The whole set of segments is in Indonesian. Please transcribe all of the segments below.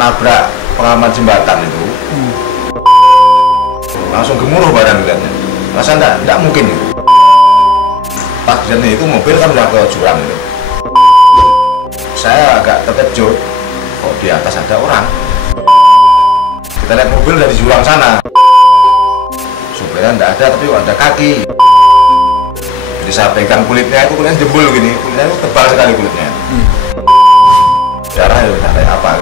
nabrak pengaman jembatan itu, langsung gemuruh badan lihatnya. Masa enggak mungkin itu. Pas kejadian itu mobil kan udah ke jurang itu. Saya agak terkejut, kok di atas ada orang. Kita lihat mobil dari jurang sana, supirnya enggak ada, tapi ada kaki. Jadi saya pegang kulitnya, itu kulitnya jembul gini, kulitnya itu tebal sekali kulitnya. Darah ya udah kayak apa.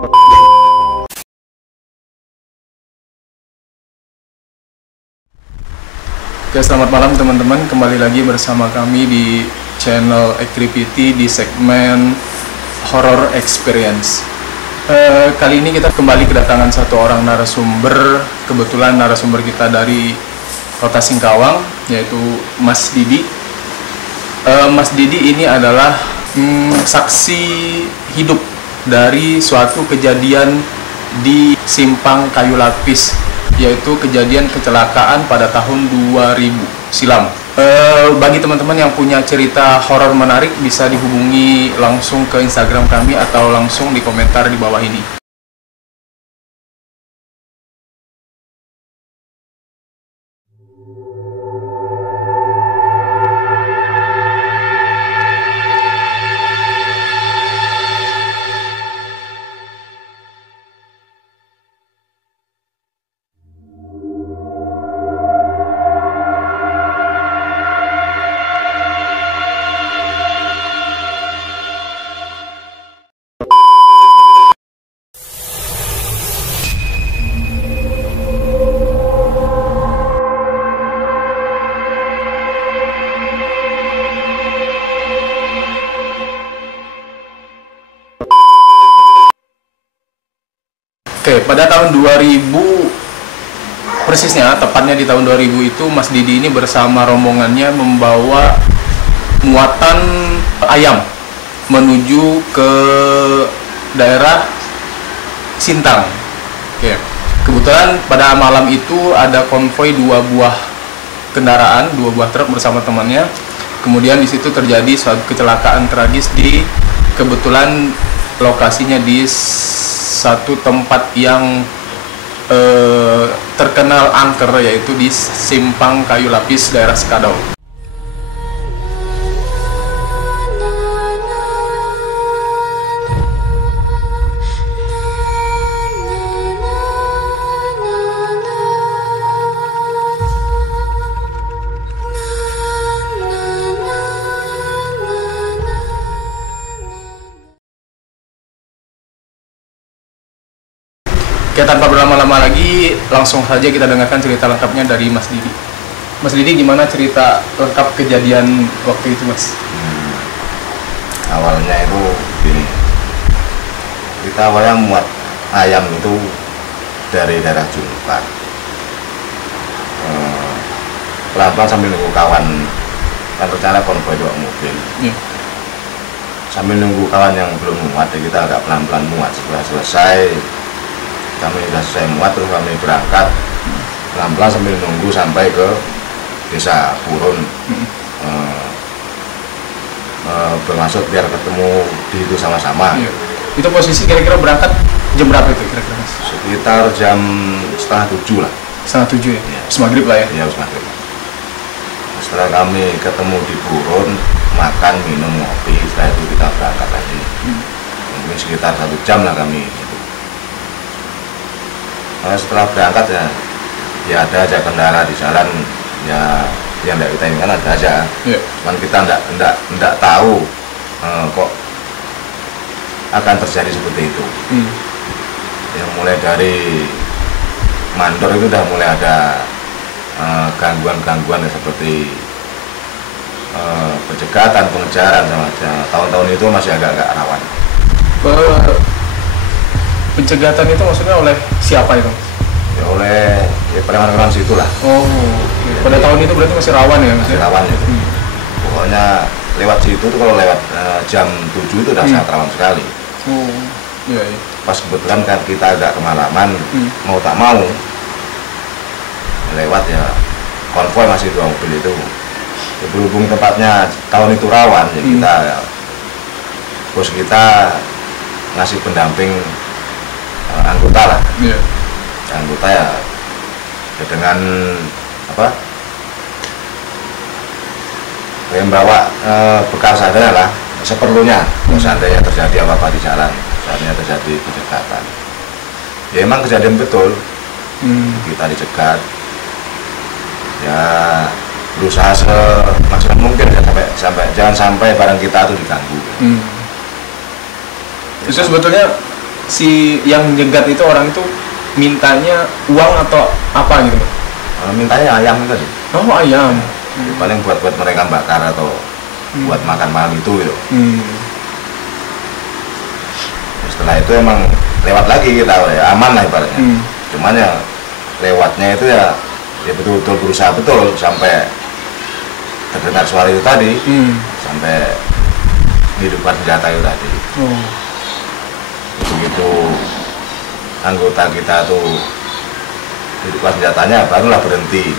Oke, selamat malam teman-teman, kembali lagi bersama kami di channel Activity di segmen Horror Experience. Kali ini kita kembali kedatangan satu orang narasumber. Kebetulan narasumber kita dari Kota Singkawang, yaitu Mas Didi. Mas Didi ini adalah saksi hidup dari suatu kejadian di Simpang Kayu Lapis, yaitu kejadian kecelakaan pada tahun 2000 silam. Bagi teman-teman yang punya cerita horor menarik, bisa dihubungi langsung ke Instagram kami atau langsung di komentar di bawah ini. Oke, pada tahun 2000 persisnya, tepatnya di tahun 2000 itu Mas Didi ini bersama rombongannya membawa muatan ayam menuju ke daerah Sintang. Oke. Kebetulan pada malam itu ada konvoi dua buah kendaraan, dua buah truk bersama temannya. Kemudian di situ terjadi suatu kecelakaan tragis di kebetulan lokasinya di satu tempat yang terkenal angker, yaitu di Simpang Kayu Lapis, daerah Sekadau. Oke, tanpa berlama-lama lagi, langsung saja kita dengarkan cerita lengkapnya dari Mas Didi. Mas Didi, gimana cerita lengkap kejadian waktu itu, Mas? Awalnya itu gini, kita awalnya muat ayam itu dari daerah Junpak. Pelan-pelan sambil nunggu kawan, kan rencana konvoi dua mobil. Sambil nunggu kawan yang belum muat, kita agak pelan-pelan muat. Setelah selesai, kami sudah selesai muat, terus kami berangkat pelan-pelan sambil nunggu sampai ke desa Purun. Bermaksud biar ketemu di itu sama-sama. Itu posisi kira-kira berangkat jam berapa itu kira-kira, Mas? Sekitar jam 6:30 lah. 6:30 ya? Ya. Maghrib lah ya? Iya, maghrib. Setelah kami ketemu di Purun, makan, minum, ngopi, setelah itu kita berangkat lagi. Mungkin sekitar 1 jam lah kami. Setelah berangkat ya ada aja kendala di jalan, ya yang tidak kita inginkan ada aja. Cuman kita tidak tahu kok akan terjadi seperti itu. Yang mulai dari mandor itu udah mulai ada gangguan-gangguan seperti penjegatan, pengejaran sama aja. Tahun-tahun itu masih agak-agak rawan. Pencegatan itu maksudnya oleh siapa itu? Ya oleh preman-preman situ lah. Oh, pada tahun itu berarti masih rawan ya, Mas? Masih rawan ya. Pokoknya lewat situ tuh kalau lewat jam 7 itu udah sangat rawan sekali. Iya. Pas kebetulan kan kita agak kemalaman, mau tak mau lewat ya konvoi masih 2 mobil itu. Ya, berhubung tempatnya tahun itu rawan, ya kita bos kita ngasih pendamping anggota lah. Yeah. Anggota ya dengan apa? Yang bawa bekal seadanya lah, seperlunya. Seandainya terjadi apa-apa di jalan, seandainya terjadi kecelakaan. Ya emang kejadian betul. Kita dicegat. Ya berusaha semaksimal mungkin ya, sampai jangan sampai barang kita itu diganggu. Itu sebetulnya si yang nyegat itu orang itu mintanya uang atau apa gitu? Mintanya ayam tadi. Oh, ayam. Paling buat mereka bakar atau buat makan malam itu gitu. Setelah itu emang lewat lagi kita ya, aman lah ibaratnya. Cuman ya lewatnya itu ya betul-betul berusaha betul sampai terdengar suara itu tadi, sampai hidupkan senjata itu tadi. Begitu anggota kita tuh hidupkan senjatanya, barulah berhenti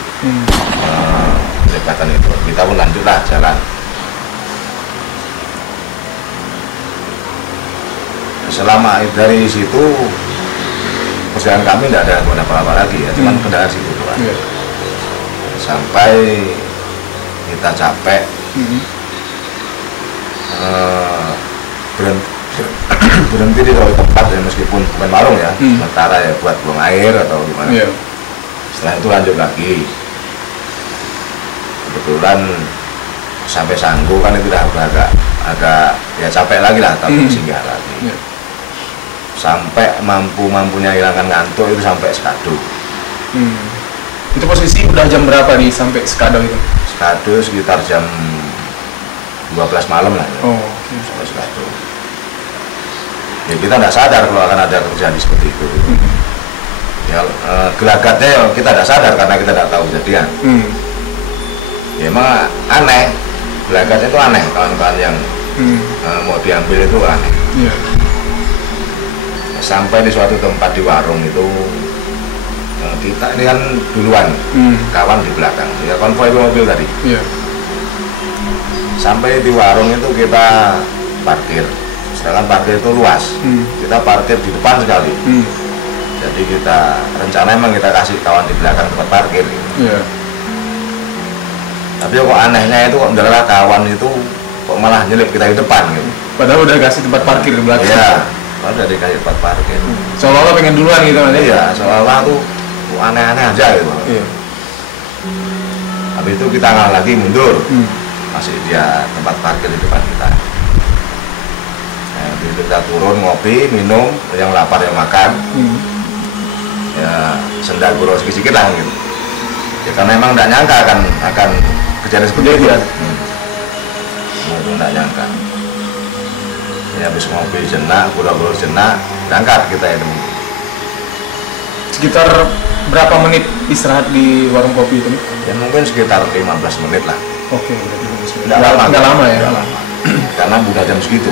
pendekatan itu. Kita pun lanjutlah jalan. Selama dari situ perjalanan kami tidak ada apa-apa lagi ya, cuman kendaraan situ doang. Sampai kita capek, berhenti di tempat ya, meskipun bukan warung ya, sementara ya buat buang air atau gimana. Setelah itu lanjut lagi. Kebetulan sampai Sanggu kan itu udah agak ya capek lagi lah, tapi singgah lagi. Sampai mampunya hilangkan ngantuk itu sampai Skado. Itu posisi udah jam berapa nih sampai Skado itu? Skado sekitar jam 12 malam lah ya. Sampai Skado. Ya kita tidak sadar kalau akan ada terjadi seperti itu. Ya gelagatnya ya kita tidak sadar karena kita tidak tahu kejadian. Ya emang aneh, gelagatnya itu aneh, kawan-kawan yang mau diambil itu aneh. Sampai di suatu tempat di warung itu, kita ini kan duluan, kawan di belakang, ya konvoy mobil tadi. Sampai di warung itu kita parkir, sedangkan parkir itu luas, kita parkir di depan sekali. Jadi kita rencana emang kita kasih kawan di belakang tempat parkir. Tapi kok anehnya itu kok adalah kawan itu kok malah nyelip kita di depan gitu. Padahal udah kasih tempat parkir di belakang. Iya, udah dikasih tempat parkir. Seolah-olah pengen duluan gitu kan? Iya, seolah-olah tuh aneh-aneh aja gitu. Habis itu kita ngalah lagi mundur, masih dia tempat parkir di depan kita. Nah, kita turun ngopi, minum, yang lapar yang makan. Ya sendaguro sedikit lah gitu. Ya karena memang tidak nyangka akan kejadian seperti itu. Itu tidak nyangka. Ya habis ngopi jenak, pura-pura jenak, berangkat kita itu. Sekitar berapa menit istirahat di warung kopi itu? Ya mungkin sekitar 15 menit lah. Oke, nggak lama ya. Nggak lama. Karena udah jam segitu.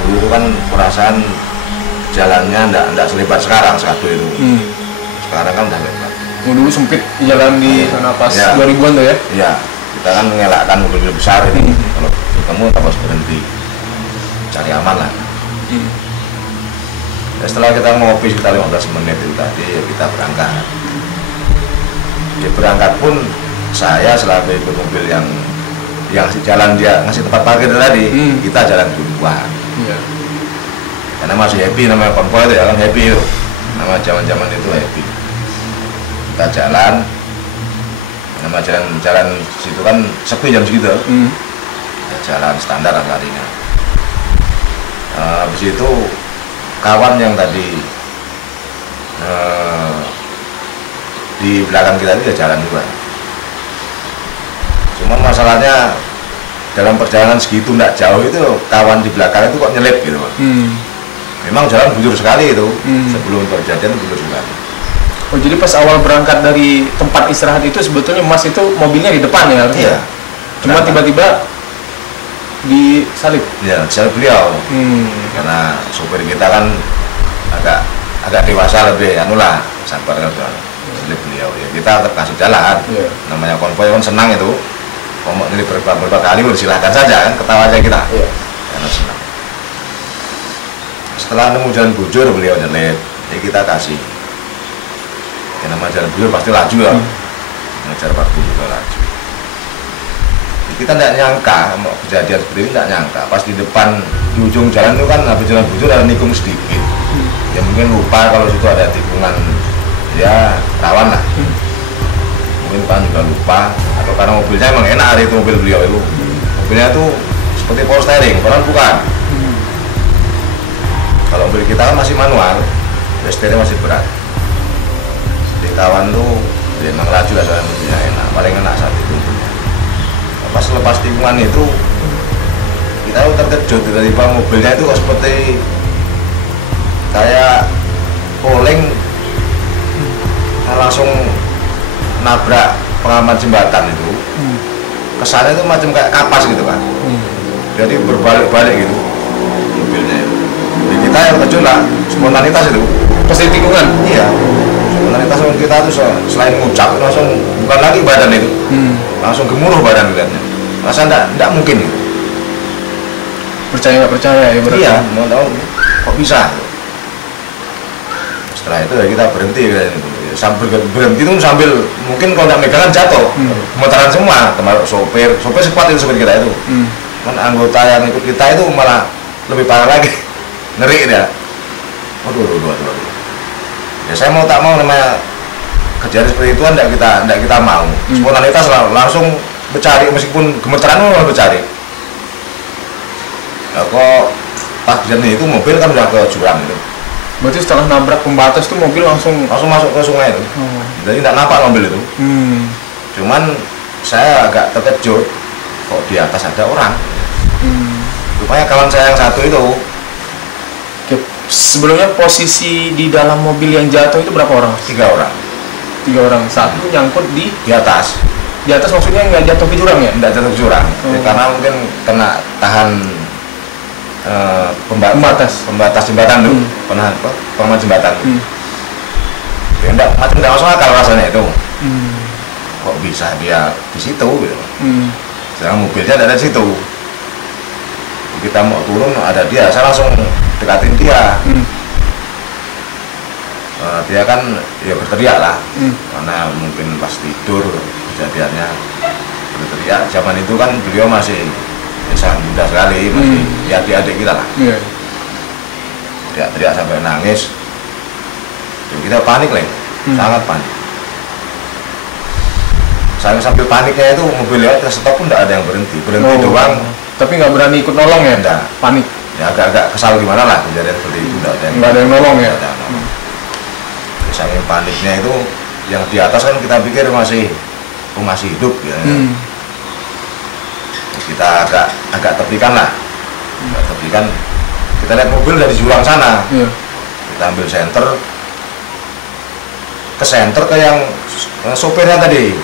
Dulu itu kan perasaan jalannya enggak selebar sekarang Skado itu. Sekarang kan udah lebar. Dulu sempit jalan di sana pas 2000-an tuh ya? Iya, kita kan mengelakkan mobil besar ini. Kalau ketemu kita harus berhenti, cari aman lah. Ya, setelah kita ngopi sekitar 15 menit itu tadi, ya kita berangkat. Ya berangkat pun saya selalu ikut mobil yang jalan dia ngasih tempat parkir tadi, kita jalan duluan. Karena masih happy, namanya konvoy itu ya kan happy itu, nama zaman itu happy. Kita jalan, nama jalan situ kan sepi jam segitu, ya, jalan standar larinya. Habis itu kawan yang tadi di belakang kita itu ya jalan juga. Cuma masalahnya dalam perjalanan segitu tidak jauh itu kawan di belakang itu kok nyelip gitu. Memang jalan bujur sekali itu, sebelum terjadian bujur sekali. Oh jadi pas awal berangkat dari tempat istirahat itu sebetulnya Mas itu mobilnya di depan ya harusnya? Iya. Cuma tiba-tiba disalip? Ya, disalip beliau. Karena sopir kita kan agak dewasa lebih, anulah sabarnya udah salip beliau. Ya kita tetap kasih jalan. Namanya konvoy kan senang itu. Mau nyelip berapa kali silahkan saja kan, ketawa aja kita. Karena senang. setelah nemu jalan bujur beliau nyelip, jadi kita kasih. Yang nama jalan bujur pasti laju ya, ngejar 40 juga laju. Jadi kita tidak nyangka mau kejadian seperti ini, tidak nyangka. Pas di depan di ujung jalan itu kan habis jalan bujur ada nikung sedikit. Ya mungkin lupa kalau situ ada tikungan, ya rawan lah. Mungkin Pak juga lupa, atau karena mobilnya emang enak hari itu mobil beliau itu. Mobilnya itu seperti power steering, padahal bukan. Kalau mobil kita kan masih manual, steering masih berat. Jadi kawan tuh ya emang laju lah soalnya mobilnya enak, paling enak saat itu. Pas lepas tikungan itu kita tuh terkejut, tiba-tiba mobilnya itu kok seperti kayak oleng langsung nabrak pengaman jembatan itu. Kesannya itu macam kayak kapas gitu kan. Jadi berbalik-balik gitu mobilnya itu. Jadi kita yang terkejut lah, spontanitas itu. Pas di tikungan? Iya, spontanitas kita tuh selain ngucap langsung bukan lagi badan itu, langsung gemuruh badan lihatnya. Rasa enggak mungkin itu. Percaya nggak percaya ya berarti? Iya, mau tahu kok bisa. Setelah itu ya kita berhenti gitu. Sambil berhenti itu sambil mungkin kalau nggak megangan jatuh, gemetaran semua, termasuk sopir sekuat itu sopir kita itu. Kan anggota yang ikut kita itu malah lebih parah lagi, ngeri dia. Waduh. Ya saya mau tak mau namanya kejadian seperti itu kan tidak kita mau. Spontanitas langsung bercari meskipun gemetaran malah bercari. Ya kok pas kejadian itu mobil kan udah ke jurang itu. Berarti setelah nabrak pembatas tuh mobil langsung masuk ke sungai itu. Jadi tidak nampak mobil itu. Cuman saya agak terkejut kok di atas ada orang. Rupanya kawan saya yang satu itu. Oke. Sebelumnya posisi di dalam mobil yang jatuh itu berapa orang? 3 orang. 3 orang. Satu nyangkut di atas. Di atas maksudnya nggak jatuh ke jurang ya? Nggak jatuh ke jurang. Ya, karena mungkin kena tahan pembatas jembatan tuh, pengaman jembatan. Ya enggak masuk akal rasanya itu. Kok bisa dia di situ gitu. Sedangkan mobilnya ada di situ. Kita mau turun ada dia, saya langsung dekatin dia. Dia kan ya berteriak lah, karena mungkin pas tidur kejadiannya berteriak. Zaman itu kan beliau masih sangat muda sekali, masih ya adik-adik kita lah. Teriak sampai nangis. Jadi kita panik lah, sangat panik. Saya sambil paniknya itu mobilnya stop pun tidak ada yang berhenti doang. Tapi nggak berani ikut nolong ya? Enggak. Panik. Ya agak kesal gimana lah kejadian seperti itu, nggak ada yang nolong ya? Saking paniknya itu yang di atas kan kita pikir masih hidup ya. Kita agak tepikan lah, kita lihat mobil dari jurang sana. Kita ambil senter ke yang sopirnya tadi.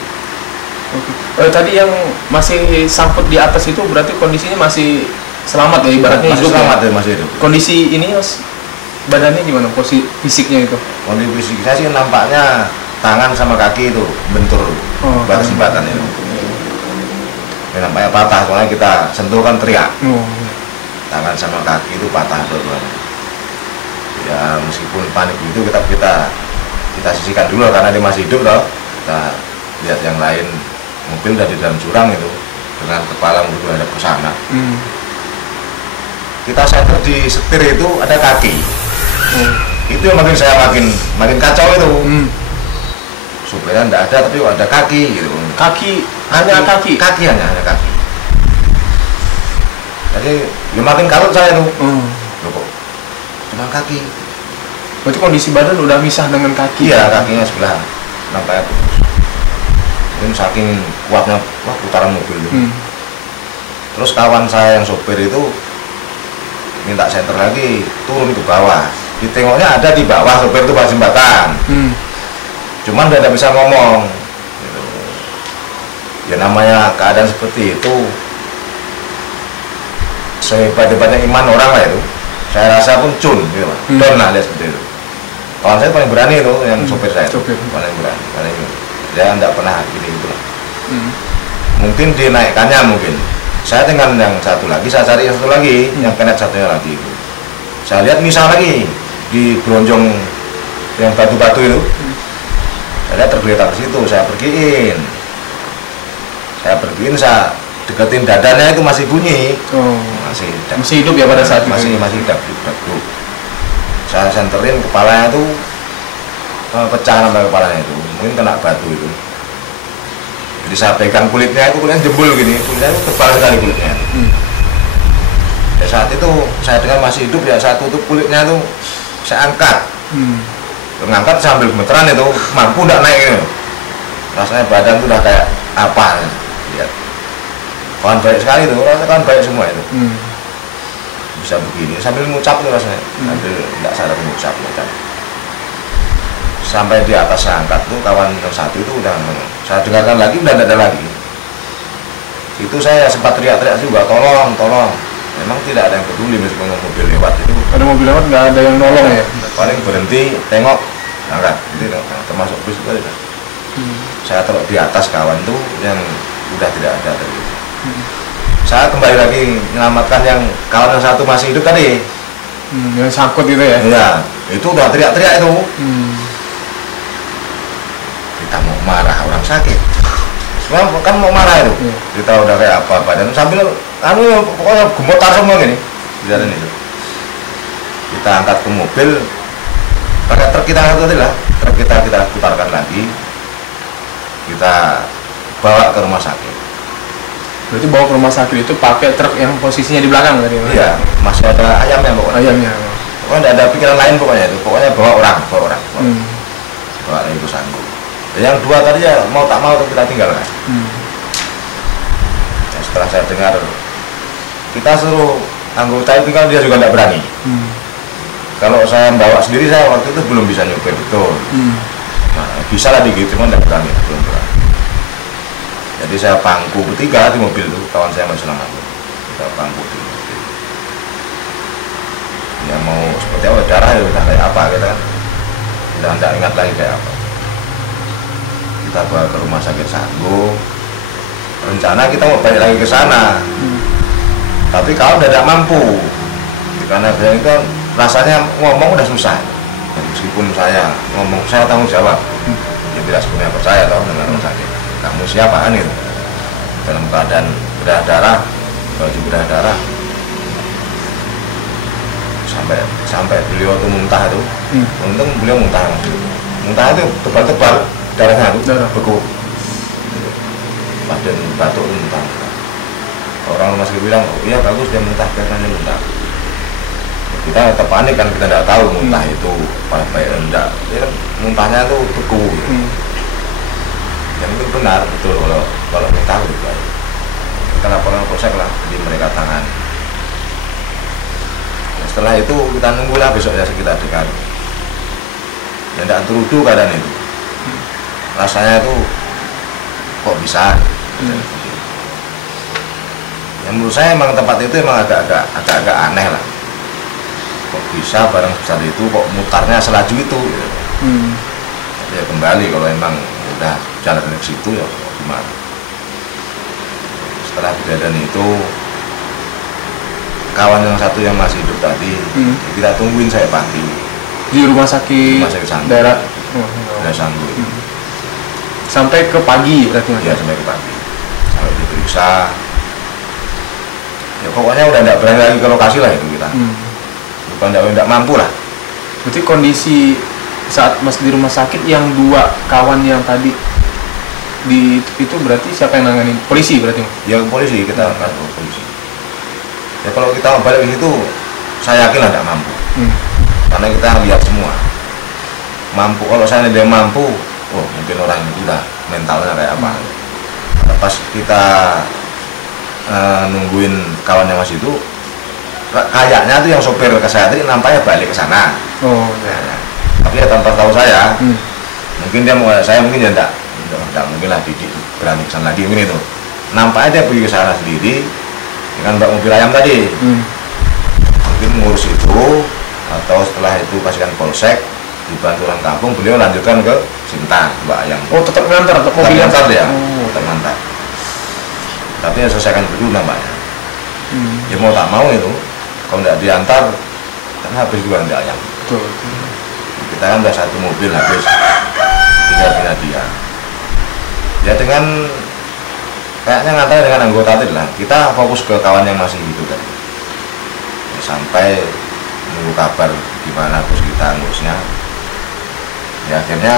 Tadi yang masih sangkut di atas itu berarti kondisinya masih selamat ya, ibaratnya masih hidup selamat ya? Masih hidup. Kondisi ini badannya gimana, posisi fisiknya itu? Kondisi fisiknya sih nampaknya tangan sama kaki itu bentur batas jembatan itu. Ya, nampaknya patah, soalnya kita sentuh kan teriak. Tangan sama kaki itu patah dua-duanya. Ya meskipun panik itu kita sisihkan dulu karena dia masih hidup loh. Kita lihat yang lain, mobil udah di dalam jurang itu dengan kepala menghadap ke sana. Kita senter di setir itu ada kaki. Itu yang saya makin kacau itu. Supirnya enggak ada tapi ada kaki gitu. Hanya kaki. Jadi ya makin kalut saya tuh. Loh kok cuma kaki. Berarti kondisi badan udah misah dengan kaki. Iya, kakinya sebelah. Nampaknya mungkin saking kuatnya putaran mobil itu. Terus kawan saya yang sopir itu minta senter lagi, turun ke bawah. Ditengoknya ada di bawah sopir itu pas jembatan. Cuman dia tidak bisa ngomong gitu. Ya namanya keadaan seperti itu, sehebat-hebatnya iman orang lah itu, saya rasa pun cun gitu, don lah dia seperti itu. Kawan saya paling berani itu yang sopir saya, paling berani, dia tidak pernah gini gitu lah. Mungkin dinaikkannya mungkin, saya tinggal yang satu lagi, saya cari yang satu lagi, yang kena satunya lagi itu. Saya lihat misal lagi di Bronjong yang batu-batu itu, saya lihat tergeletak di situ. Saya pergiin, saya deketin dadanya itu masih bunyi. Masih hidup ya pada saat itu? Masih hidup. Saya senterin kepalanya itu, pecah sampai kepalanya itu, mungkin kena batu itu. Jadi saya pegang kulitnya jembul gini, kulitnya itu tebal sekali kulitnya. Ya saat itu saya dengar masih hidup, ya saya tutup kulitnya itu, saya angkat. Ngangkat sambil gemeteran itu, mampu nggak naik ini. Rasanya badan itu udah kayak apa? Lihat. Kawan baik sekali itu, rasanya kawan baik semua itu. Bisa begini, sambil ngucap itu rasanya, sambil nggak sadar ngucap. Sampai di atas saya angkat tuh, kawan yang satu itu udah, saya dengarkan lagi, udah tidak ada lagi. Itu saya sempat teriak-teriak juga, tolong. Memang tidak ada yang peduli meskipun mobil lewat itu. Ada mobil lewat nggak ada yang nolong ya? Paling berhenti, tengok, angkat. Itu termasuk bis itu. Saya taruh di atas kawan tuh yang udah tidak ada tadi. Saya kembali lagi menyelamatkan yang kawan yang satu masih hidup tadi. Yang sangkut itu ya? Iya, itu udah teriak-teriak itu. Kita mau marah orang sakit. Semua kan mau marah itu. Kita udah kayak apa dan sambil pokoknya gemetar semua gini. Jalan itu. Kita angkat ke mobil, pakai truk kita angkat tadi lah. Truk kita putarkan lagi. Kita bawa ke rumah sakit. Berarti bawa ke rumah sakit itu pakai truk yang posisinya di belakang tadi? Iya, masih ada ayamnya pokoknya. Ayamnya. Pokoknya tidak ada pikiran lain pokoknya itu. Pokoknya bawa orang. Bawa ibu sanggup. Yang dua tadi ya mau tak mau kita tinggalkan. Ya, setelah saya dengar, kita suruh anggota itu tinggal, dia juga tidak berani. Kalau saya bawa sendiri, saya waktu itu belum bisa nyopir betul. Nah, bisa lah dikit, cuma tidak berani, belum berani. Jadi saya pangku bertiga di mobil itu, kawan saya masih selamat. Kita pangku di mobil. Ya mau seperti apa, darah ya udah kayak apa kita kan. Udah tidak ingat lagi kayak apa. Kita bawa ke rumah sakit Sanggo. Rencana kita mau balik lagi ke sana, tapi kalau tidak mampu, karena dia itu rasanya ngomong udah susah. Meskipun saya ngomong, saya tanggung jawab, dia tidak sepenuhnya percaya tau dengan rumah sakit. Kamu siapaan itu? Dalam keadaan berdarah, baju berdarah, sampai beliau tuh muntah itu. Untung beliau muntah itu tebal-tebal. Darahnya itu beku, badan batuk muntah. Orang rumah sakit bilang, oh iya bagus dia muntah, karena dia muntah. Kita tetap panik kan, kita tidak tahu muntah itu baik atau enggak. Ya, muntahnya itu beku. Yang itu benar betul kalau muntah itu baik. Kita laporan polsek lah, jadi mereka tangani. Ya, setelah itu kita nunggulah besoknya kita dengar. Ya tidak terudu keadaan itu. Rasanya itu kok bisa. Yang menurut saya emang tempat itu emang agak aneh lah. Kok bisa barang besar itu kok mutarnya selaju itu gitu. Ya kembali kalau emang udah jalan ke situ ya gimana. Setelah kejadian itu, kawan yang satu yang masih hidup tadi kita tungguin saya pagi di rumah sakit daerah Sanggo. Sampai ke pagi berarti mas? Ya sampai ke pagi, sampai diperiksa. Ya pokoknya udah tidak berani lagi ke lokasi lah itu kita. Bukan tidak mampu lah. Berarti kondisi saat mas di rumah sakit yang dua kawan yang tadi itu berarti siapa yang nangani? Polisi berarti mas? Ya polisi, kita kan polisi. Ya kalau kita balik ke situ, saya yakin lah tidak mampu. Karena kita lihat semua mampu. Kalau saya dia mampu, oh mungkin orang itu udah mentalnya kayak apa. Pas kita nungguin kawannya mas itu, kayaknya tuh yang sopir ke saya tadi nampaknya balik ke sana. Tapi ya tanpa tahu saya, mungkin dia mau saya mungkin ya enggak mungkin lah berani ke sana lagi mungkin itu. Nampaknya dia pergi ke sana sendiri dengan mbak mobil ayam tadi. Mungkin ngurus itu, atau setelah itu kasihkan polsek, dibantu orang kampung, beliau lanjutkan ke Sinta, mbak ayam. Oh tetap ngantar, tetap mobil ngantar ya, tetap ngantar. Tapi ya selesaikan dulu nampaknya. Ya mau tak mau itu, kalau tidak diantar kan habis juga tidak yang. Betul. Kita kan udah satu mobil habis, tinggal pindah dia. Ya dengan kayaknya ngantar dengan anggota tadi lah, kita fokus ke kawan yang masih hidup tadi. Ya, sampai nunggu kabar gimana terus kita ngurusnya. Ya akhirnya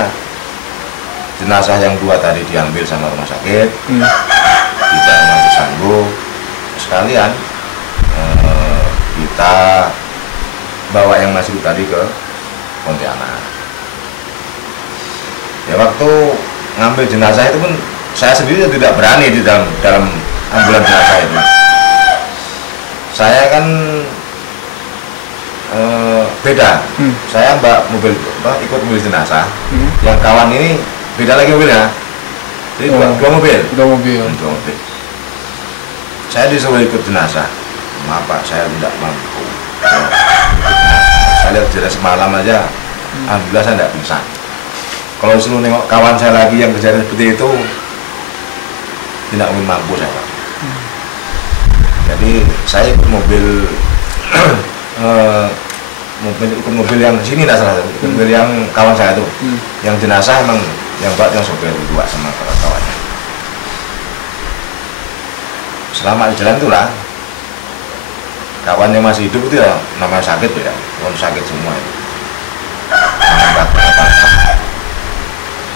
jenazah yang 2 tadi diambil sama rumah sakit, tidak mampu sanggup, sekalian kita bawa yang masih tadi ke Pontianak. Ya waktu ngambil jenazah itu pun saya sendiri tidak berani di dalam ambulan jenazah itu. Saya kan beda. Saya ikut mobil jenazah. Yang kawan ini beda lagi mobilnya. Jadi dua mobil. Dua mobil. Saya disuruh ikut jenazah. Maaf Pak, saya tidak mampu. Saya lihat dari semalam aja, alhamdulillah saya tidak bisa. Kalau disuruh nengok kawan saya lagi yang kejadian seperti itu, tidak mungkin mampu saya Pak. Jadi saya ikut mobil ikut mobil yang sini tidak salah, ikut mobil yang kawan saya itu, yang jenazah emang yang buat yang sopir berdua sama kawan-kawannya. Selama di jalan itulah kawan yang masih hidup itu ya namanya sakit ya, orang sakit semua itu.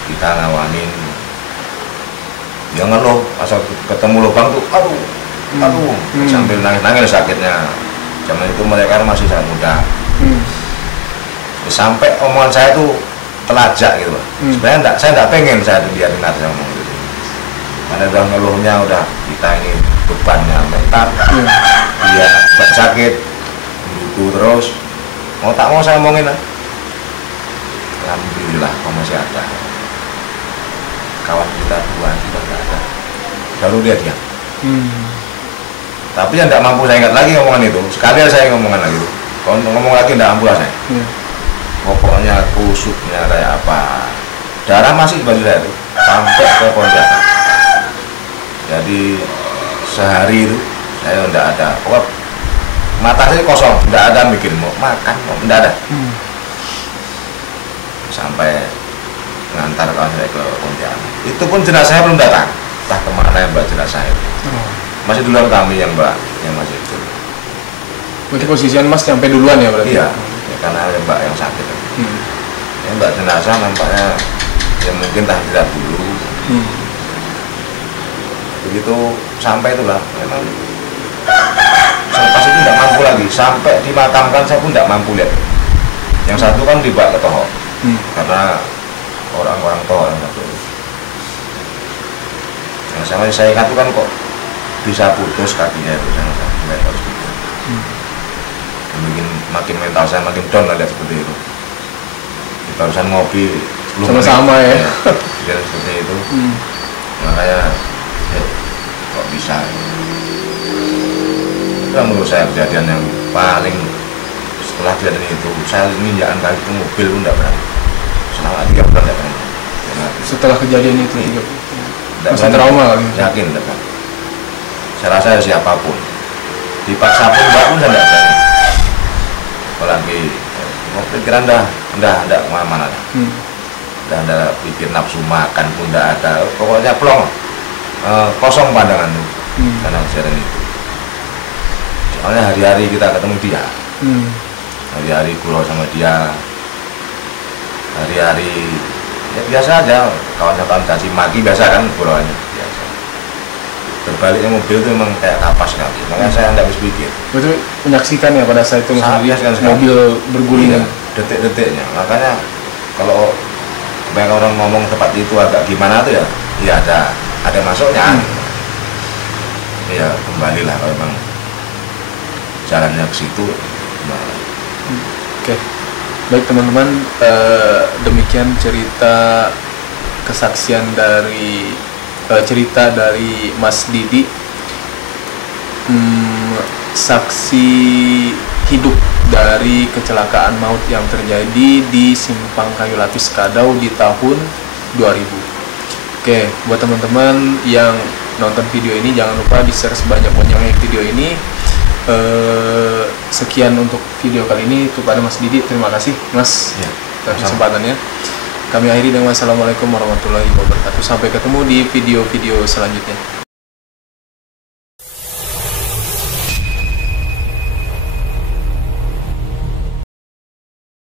Kita ngawanin, dia ngeluh, asal ketemu lubang tuh, aduh, sambil nangis sakitnya. Zaman itu mereka masih sangat muda. Sampai omongan saya tuh telajak gitu. Sebenarnya saya tidak pengen saya biarin saya ngomong gitu. Karena udah ngeluhnya udah kita ini bebannya mental, dia sakit, itu terus mau tak mau saya omongin lah. Alhamdulillah kok masih ada. Kawan kita 2 juga nggak ada. Baru dia diam. Tapi yang tidak mampu saya ingat lagi omongan itu. Sekali saya ngomongan lagi itu. Kalau ngomong lagi tidak mampu saya. Pokoknya kusutnya kayak apa. Darah masih baju saya itu sampai ke Pontianak. Jadi sehari itu saya tidak ada. Pokoknya mata saya kosong, tidak ada mikir mau makan, tidak ada. Sampai ngantar kawan saya ke Pontianak. Itu pun jenazahnya belum datang. Entah kemana yang mbak jenazah itu. Masih duluan kami yang mbak yang masih itu. Berarti posisinya Mas sampai duluan ya berarti? Iya, ya, karena ada mbak yang sakit. Ya, mbak jenazah nampaknya ya mungkin tahlilan dulu. Begitu sampai itulah memang selepas itu tidak mampu lagi. Sampai dimakamkan saya pun tidak mampu lihat. Yang satu kan dibawa ke Toho. Karena orang-orang Toho yang satu. Yang sama saya ingat itu kan kok bisa putus kakinya itu yang saya harus putus. Makin mental saya makin down lah lihat seperti itu. Barusan ngopi sama-sama ya. Jadi seperti itu. Makanya kok bisa. Itu menurut saya kejadian yang paling setelah kejadian itu saya menginjakkan kaki ke mobil pun tidak berani. Selama 3 bulan tidak berani. Setelah kejadian itu masih trauma kali? Yakin tidak berani. Saya rasa siapapun dipaksa pun mbak pun saya tidak berani. Apalagi pikiran dah kemana-mana dah ada pikir nafsu makan pun tidak ada, pokoknya plong, kosong pandangan itu karena kejadian itu. Soalnya hari-hari kita ketemu dia, hari-hari gurau sama dia, hari-hari ya biasa aja, kawan-kawan caci maki biasa kan gurauannya biasa. Terbaliknya mobil itu memang kayak kapas sekali, makanya saya tidak bisa pikir. Betul, menyaksikan ya pada saat itu mobil berguling, detik-detiknya. Makanya kalau banyak orang ngomong tempat itu agak gimana tuh ya ada masuknya. Ya kembalilah kalau memang jalannya ke situ. Oke, baik teman-teman, demikian cerita kesaksian dari cerita dari Mas Didi, saksi hidup dari kecelakaan maut yang terjadi di Simpang Kayu Lapis Kadau di tahun 2000. Oke, buat teman-teman yang nonton video ini jangan lupa di-share sebanyak-banyaknya video ini Sekian untuk video kali ini. Kepada Mas Didi, terima kasih Mas atas kesempatannya. Kami akhiri dengan wassalamualaikum warahmatullahi wabarakatuh. Sampai ketemu di video-video selanjutnya.